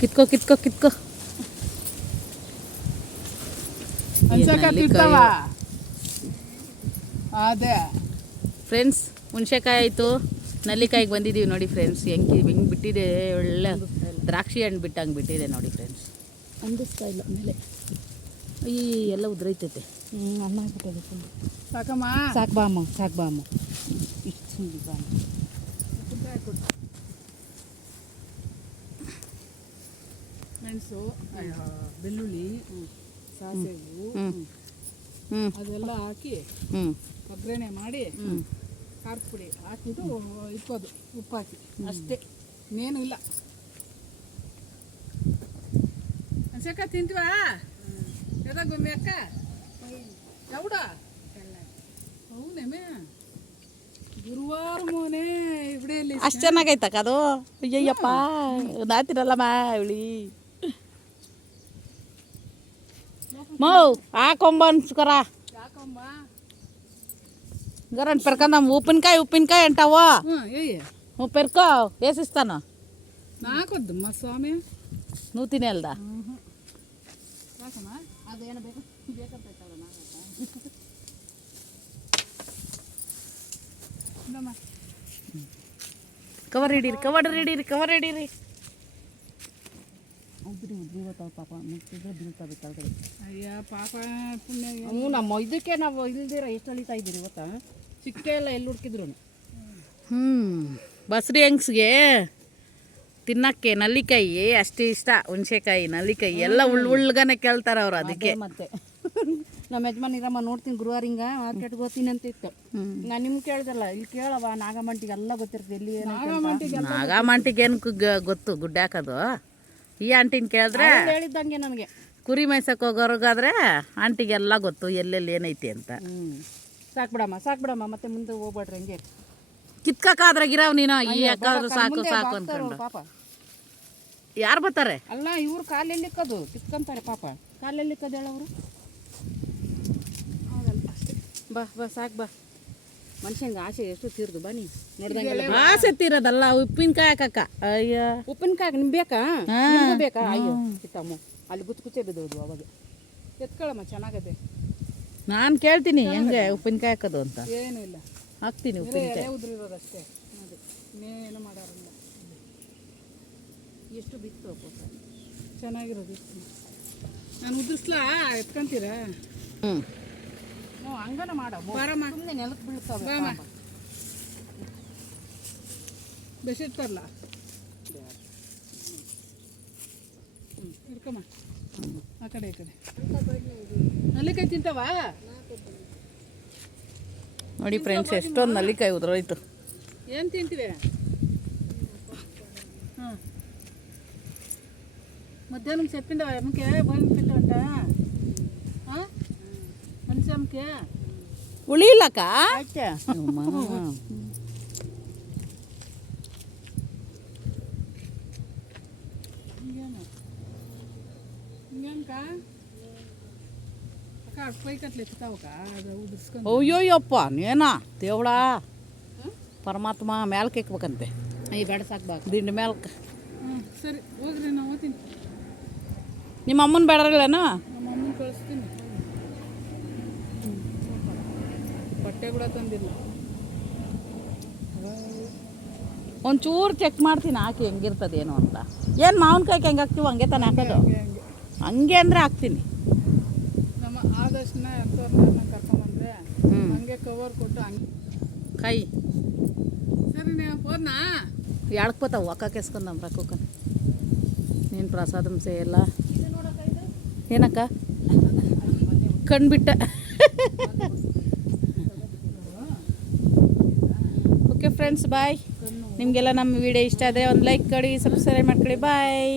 ಕಿತ್ಕೋ ಕಿತ್ಕೋ ಕಿತ್ಕೋ. Friends ಹುಣ್ಸೆಕಾಯಿ ಆಯಿತು. ನಲ್ಲಿಕಾಯಿಗೆ ಬಂದಿದ್ದೀವಿ ನೋಡಿ ಫ್ರೆಂಡ್ಸ್ ಹೆಂಗೆ ಹೆಂಗೆ ಬಿಟ್ಟಿದೆ? ಒಳ್ಳೆ ದ್ರಾಕ್ಷಿ ಹಣ್ಣು ಬಿಟ್ಟಂಗೆ ಬಿಟ್ಟಿದೆ ನೋಡಿ ಫ್ರೆಂಡ್ಸ್ ಅಂದಿಸ್ತಾ ಇಲ್ಲ ಆಮೇಲೆ. ಈ ಎಲ್ಲ ಉದ್ರೈತೈತೆ. ಅನ್ನ ಸಾಕಮ್ಮ. ಸಾಕು ಬಾಮ್ಮ ಸಾಕು ಬಾಮ್ಮ. ಇಷ್ಟು ಸುಂದಿ ಬಾ ಅಮ್ಮ ಮೆಣಸು ಬೆಳ್ಳುಳ್ಳಿ ಸಾಸಿವೆ ಅದೆಲ್ಲ ಹಾಕಿ ಒಗ್ಗರಣೆ ಮಾಡಿ ಖಾರದ ಪುಡಿ ಹಾಕಿದ್ದು ಇಕ್ಕೋದು ಉಪ್ಪು ಹಾಕಿ ಅಷ್ಟೇ. ಇನ್ನೇನು ಇಲ್ಲ. ಅನ್ಸಕ್ಕ ತಿಂತೀವಾ ಎದ ಗೊಮ್ಮೆ ಅಕ್ಕ? ಯಾವಡ ಹೌದಮ್ಮೆ ಗುರುವಾರ ಮೋನೆ ಇವಿಡೆಯಲ್ಲಿ ಅಷ್ಟು ಚೆನ್ನಾಗೈತಕ್ಕ ಅದು? ಅಯ್ಯಯ್ಯಪ್ಪ ನಾತಿರಲ್ಲಮ್ಮ ಇವಳಿ ಮೌ ಹಾಕೊಂಬ ಅನ್ಸ್ಕರ ಯಾಕಮ್ಮ ಗರಂಟ್ ಪೆರ್ಕಂದಮ್ಮ ಉಪ್ಪಿನಕಾಯಿ ಉಪ್ಪಿನಕಾಯಿ ಅಂಟಾವ ಹ್ಞೂ ಏಯ್ ಹ್ಞೂ ಪೆರ್ಕೋ ಬೇಸಿಸ್ತಾನ ನಾಲ್ಕೊದ್ದಮ್ಮ ಸ್ವಾಮಿ ನೂತಿನಿ ಅಲ್ದ ಯಾಕಮ್ಮ ಅದೇನು ಬೇಕು ಇಂದಮ್ಮ ಕವರ್ ಹಿಡೀರಿ ಕವರ್ ಹಿಡೀರಿ ಕವರ್ ಹಿಡೀರಿ ಉದ್ರಿ ಪಾಪ. ಮುಟ್ಟಿದ್ರೆ ಬೀಳ್ತಾವೆ ಕೆಳಗಡೆ ಅಯ್ಯ ಪಾಪ ಪುಣ್ಯ? ಹ್ಞೂ ನಮ್ಮ ಇದಕ್ಕೆ ನಾವು ಇಲ್ದಿರ ಎಷ್ಟು ಅಳಿತಾ ಇದ್ದೀರಿ ಗೊತ್ತಾ? ಸಿಕ್ಕೇ ಎಲ್ಲ ಎಲ್ಲಿ ಹುಡುಕಿದ್ರು ಹ್ಞೂ ಬಸ್ರಿ ಹೆಂಗ್ಸ್ಗೆ? ತಿನ್ನಕ್ಕೆ ನಲ್ಲಿಕಾಯಿ ಅಷ್ಟೇ ಇಷ್ಟ. ಹುಣ್ಸೆಕಾಯಿ ನಲ್ಲಿಕಾಯಿ ಎಲ್ಲ ಉಳ್ ಉಳ್ಳಗನೆ ಕೇಳ್ತಾರ ಅವ್ರು ಅದಕ್ಕೆ. ಮತ್ತೆ. ನಮ್ಮ ಯಜಮಾನ್ ಇರಮ್ಮ ನೋಡ್ತೀನಿ ಗುರುವಾರ ಹಿಂಗ ಮಾರ್ಕೆಟ್ಗೆ ಹೋಗ್ತೀನಿ ಅಂತ ಇತ್ತು. ನಾನು ನಿಮ್ಗೆ ಕೇಳ್ದಲ್ಲ ಇಲ್ಲಿ ಕೇಳವ ನಾಗಮಂಟಿಗೆ ಎಲ್ಲ ಗೊತ್ತಿರ್ತದೆ ಇಲ್ಲಿ ನಾಗಮಂಟಿಗೆ ಏನು ಗೊತ್ತು ಗುಡ್ಡ ಹಾಕೋದು. ಈ ಆಂಟಿನ ಕೇಳಿದ್ರೆ ಹೇಳಿದ್ದಂಗೆ ನನಗೆ. ಕುರಿ ಮೇಯ್ಸಕ್ಕೆ ಹೋಗೋರ್ಗಾದ್ರೆ ಆಂಟಿಗೆಲ್ಲ ಗೊತ್ತು ಎಲ್ಲೆಲ್ಲಿ ಏನೈತಿ ಅಂತ. ಹ್ಞೂ ಸಾಕು ಬಿಡಮ್ಮ ಸಾಕು ಬಿಡಮ್ಮ ಮತ್ತೆ ಮುಂದೆ ಹೋಗ್ಬೇಡ್ರಿ ಹಂಗೆ. ಕಿತ್ಕಕ್ಕಾದ್ರಾಗಿರಾವ್ ನೀನು? ಈ ಅಕ್ಕಾದ್ರು ಸಾಕು ಸಾಕು ಅಂತ ಅನ್ಕೊಂಡು. ಪಾಪ. ಯಾರು ಬರ್ತಾರೆ? ಅಲ್ಲ ಇವ್ರು ಕಾಲೆಲ್ಲಿಕ್ಕದು ಕಿತ್ಕೊಂತಾರೆ ಪಾಪ. ಕಾಲೆಲ್ಲಿಕ್ಕದು ಹೇಳವರು ಬಾ ಬಾ ಸಾಕು ಬಾ. ಮನುಷ್ಯಂಗೆ ಆಸೆ ಎಷ್ಟು ತೀರ್ದು ಬನ್ನಿ. ನೋಡ್ದಂಗೆ ಆಸೆ ತೀರದಲ್ಲ ಉಪ್ಪಿನಕಾಯಿ ಹಾಕಕ್ಕ. ಅಯ್ಯ. ಉಪ್ಪಿನಕಾಯಿ ನಿಮ್ಗೆ ಬೇಕಾ. ನಿಮ್ಗೂ ಬೇಕಾ? ಅಯ್ಯೋ ಕಿತ್ತಮ್ಮ. ಅಲ್ಲಿ ಗುಚ್ಚು ಗುಚ್ಚೆ ಬಿದ್ದೋದು ಅವಾಗ. ಎತ್ಕೊಳಮ್ಮ ಚೆನ್ನಾಗದೆ. ನಾನು ಕೇಳ್ತೀನಿ ಹೆಂಗೆ ಉಪ್ಪಿನಕಾಯಿ ಹಾಕೋದು ಅಂತ. ಏನೂ ಇಲ್ಲ. ಹಾಕ್ತೀನಿ ಬರೀ ಉಪ್ಪಿನಕಾಯಿ. ಉದುರಿರೋದಷ್ಟೇ ಅದೇ ಇನ್ನೇನು ಮಾಡೋರಿಲ್ಲ ಎಷ್ಟು ಬಿತ್ತು ಚೆನ್ನಾಗಿರೋದು. ನಾನು ಉದುರಿಸ್ಲಾ? ಎತ್ಕೊಂತೀರಾ? ಹ್ಞೂ ಹ್ಞೂ ಹಂಗನ ಬಾರಮ್ಮ. ಸುಮ್ಮನೆ ನೆಲಕ್ಕೆ ಬೀಳ್ತಾವೆ. ಪಾಪ. ಬೆಡ್ಶೀಟ್ ಆ ಕಡೆ ಈ ಕಡೆ. ನಲ್ಲಿಕಾಯಿ ತಿಂತಾವಾ? ನೋಡಿ ಫ್ರೆಂಡ್ಸ್ ಎಷ್ಟೊಂದು ನಲ್ಲಿಕಾಯಿ ಉದ್ರೋಯ್ತು. ಏನು ತಿಂತೀವಿ? ಹಾಂ. ಮಧ್ಯಾಹ್ನ ಸೆಪ್ಪಿಂದ ಅಮ್ಮಕ್ಕೆ ಬಂದು ಅಂತ? ಹಾಂ? ಉಳಿಲಕ್ಕ? ಅಯ್ಯೋಯ್ಯಪ್ಪ ನೀನ? ದೇವಳ. ಪರಮಾತ್ಮ ಮ್ಯಾಲ್ ಕೇಕ್ಬೇಕಂತೆ. ಈ ಬೇಡ ಸಾಕು ಬಾ ದಿಂಡ ಮ್ಯಾಲ್ಕ್ ಸರಿ ಹೋಗ್ರಿ ನಾವು ನಿಮ್ಮ ಅಮ್ಮನ ಬೇಡ ನಮ್ಮ ಅಮ್ಮನ ಕಳಿಸ್ತೀನಿ. ಬಟ್ಟೆ ಕೂಡ ತಂದಿಲ್ಲ. ಒಂಚೂರು ಚೆಕ್ ಮಾಡ್ತೀನಿ ಹಾಕಿ ಹೆಂಗಿರ್ತದೆ ಏನು ಅಂತ. ಏನು ಮಾವಿನಕಾಯಿ ಹೆಂಗೆ ಹಾಕ್ತೀವಿ ಹಂಗೆ ತಾನೆ ಹಾಕೋದು? ಹಂಗೆ ಹಂಗೆ. ಹಂಗೆ ಅಂದರೆ ಹಾಕ್ತೀನಿ. ನಮ್ಮ ಆದರ್ಶನ ಅಂಥವ್ರನ್ನ ಕರ್ಕೊಂಬಂದ್ರೆ ಹಂಗೆ ಕವರ್ ಕೊಟ್ಟು ಹಂಗೆ. ಕೈ. ಸರಿ ನೀವು ಹೋದ್ನಾ? ಎಳಕ್ ಬತ್ತಾವು? ಅಕ್ಕ ಕೆಸ್ಕೊಂಡಮ್ ರೊಕ್ಕ ನೀನು ಪ್ರಸಾದಂ ಸೇಯಲ್ಲ ಏನಕ್ಕ? ಕಣ್ಬಿಟ್ಟ. ಫ್ರೆಂಡ್ಸ್ ಬಾಯ್ ನಿಮಗೆಲ್ಲ ನಮ್ಮ ವಿಡಿಯೋ ಇಷ್ಟ ಆದರೆ ಒಂದು ಲೈಕ್ ಕೊಡಿ ಸಬ್ಸ್ಕ್ರೈಬ್ ಮಾಡ್ಕೊಳ್ಳಿ ಬಾಯ್